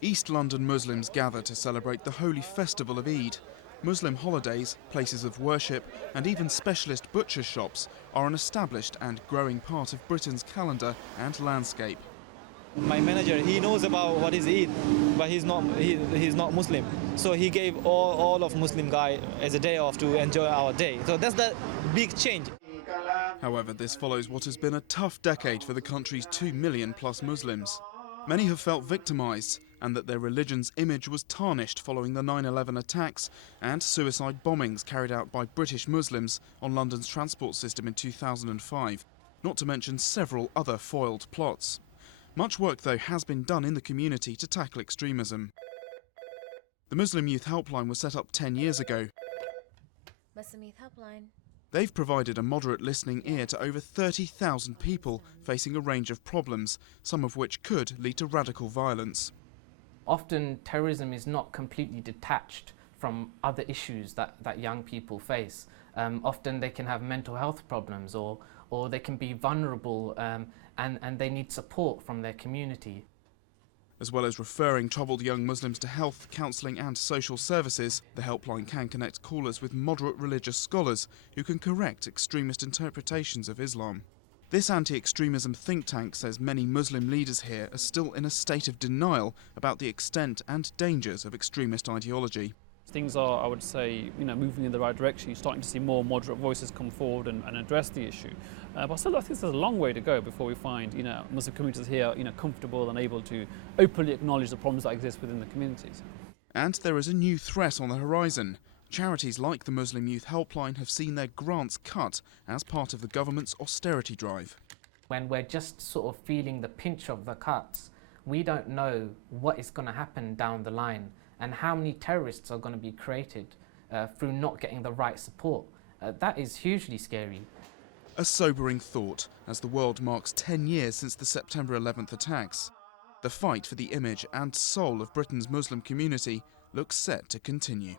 East London Muslims gather to celebrate the holy festival of Eid. Muslim holidays, places of worship and even specialist butcher shops are an established and growing part of Britain's calendar and landscape. My manager, he knows about what is Eid, but he's not Muslim. So he gave all of Muslim guy as a day off to enjoy our day. So that's the big change. However, this follows what has been a tough decade for the country's 2 million plus Muslims. Many have felt victimised and that their religion's image was tarnished following the 9/11 attacks and suicide bombings carried out by British Muslims on London's transport system in 2005, not to mention several other foiled plots. Much work, though, has been done in the community to tackle extremism. The Muslim Youth Helpline was set up 10 years ago. Muslim Youth Helpline. They've provided a moderate listening ear to over 30,000 people facing a range of problems, some of which could lead to radical violence. Often terrorism is not completely detached from other issues that young people face. Often they can have mental health problems or they can be vulnerable and they need support from their community. As well as referring troubled young Muslims to health, counselling and social services, the helpline can connect callers with moderate religious scholars who can correct extremist interpretations of Islam. This anti-extremism think tank says many Muslim leaders here are still in a state of denial about the extent and dangers of extremist ideology. Things are, I would say, moving in the right direction. You're starting to see more moderate voices come forward and address the issue. But still, I think there's a long way to go before we find, Muslim communities here, comfortable and able to openly acknowledge the problems that exist within the communities. And there is a new threat on the horizon. Charities like the Muslim Youth Helpline have seen their grants cut as part of the government's austerity drive. When we're just sort of feeling the pinch of the cuts, we don't know what is going to happen down the line and how many terrorists are going to be created through not getting the right support. That is hugely scary. A sobering thought as the world marks 10 years since the September 11th attacks. The fight for the image and soul of Britain's Muslim community looks set to continue.